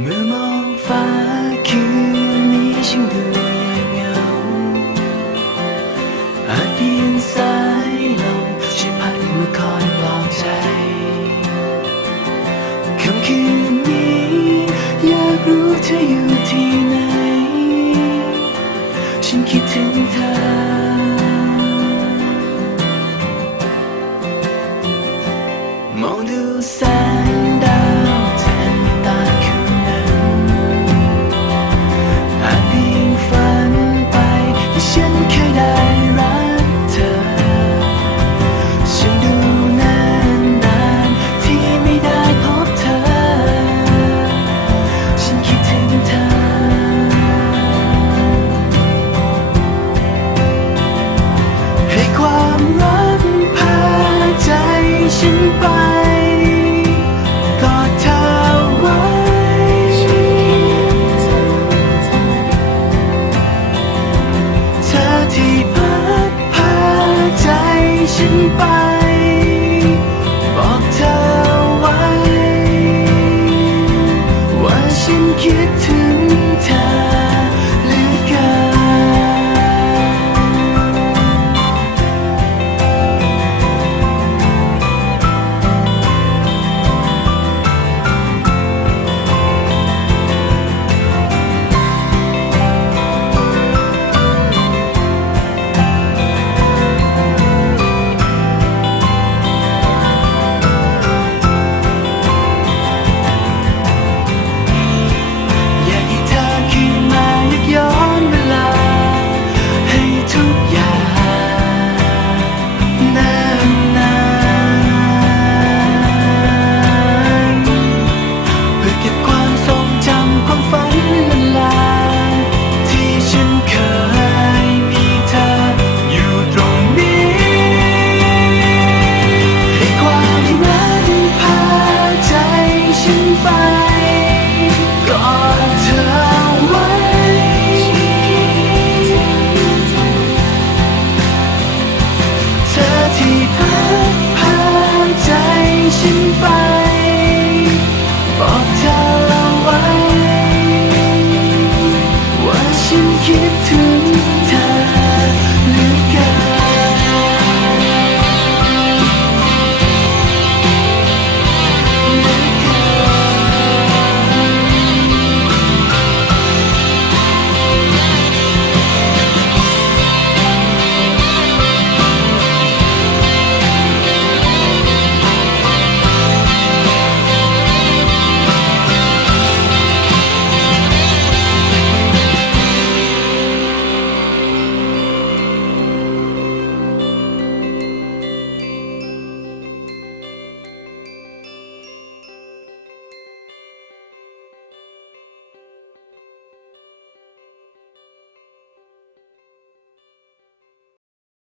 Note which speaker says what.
Speaker 1: เมื่อมองฟ้าคืนนี้ช่างดูเหงาอาจเพียงสายลมช่วยพัดมาคอยปลอบใจค่ำคืนนี้อยากรู้เธออยู่ที่ไหน ฉันคิดถึงเธอมองดูแสง ฉันเคยได้รักเธอ ฉันดูนานนานที่ไม่ได้พบเธอ ฉันคิดถึงเธอ ให้ความรักพาใจฉันไป ที่พัดพาใจฉันไป 心烦。